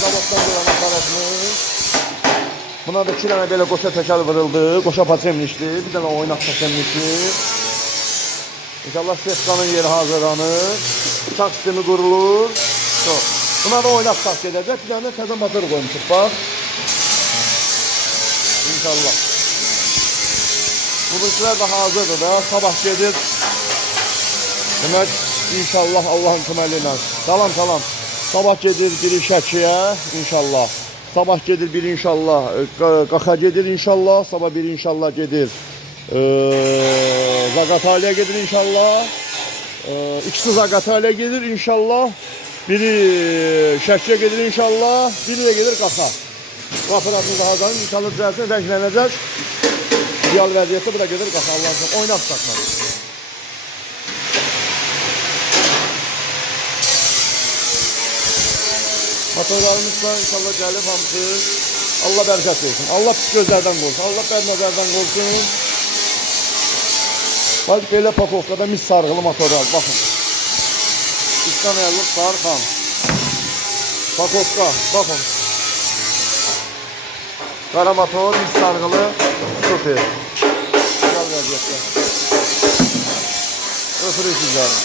Zavoddan duran aparatımız. Buna da 2 dənə belə qoşa təkər vuruldu. Qoşa paçemlikli. Bir dənə oynaq paçemlikli. İnşallah sefkanın yeri hazırlanır. Bıçaq sistemi qurulur. Çok. Buna da oynaq sağ gedəcək. Bir dənə də təzə motor qoymuşuq. Bax. İnşallah. Bununkiler de hazırdır da. Sabah gedir. Demək inşallah Allah'ın temelliyle. Salam. Sabah gedir biri Şəkiyə inşallah. Sabah gedir biri inşallah. Qaxa gedir inşallah. Sabah biri inşallah gedir. Zaqataliyə gedir inşallah. İkisi Zaqataliyə gedir inşallah. Biri Şəkiyə gedir inşallah. Biri de gedir Qaxa. Bu aparatımız hazırlanır. İnşallah düzəlsin, rənglənəcək. İdeal vəziyyətdə bu da gedir Qaxa. Allah'ın izniyle. Oynaq çıxartmaq. Motorlarımız da inşallah gəlib hamısı. Allah bərəkət versin. Allah pis gözlərdən qorusun. Allah bəd nəzərdən qorusun. Bax belə pakovkada mis sarğılı motorlar. Baxın. İslam ayarlıq sarxan. Pakovka. Baxın. Qara motor mis sarğılı. Super. Güzel vəziyyətdə. Öpürük sizləri.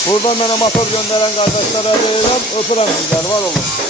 Buradan mənə motor göndərən qardaşlara deyirəm, öpürəm sizləri, var olun.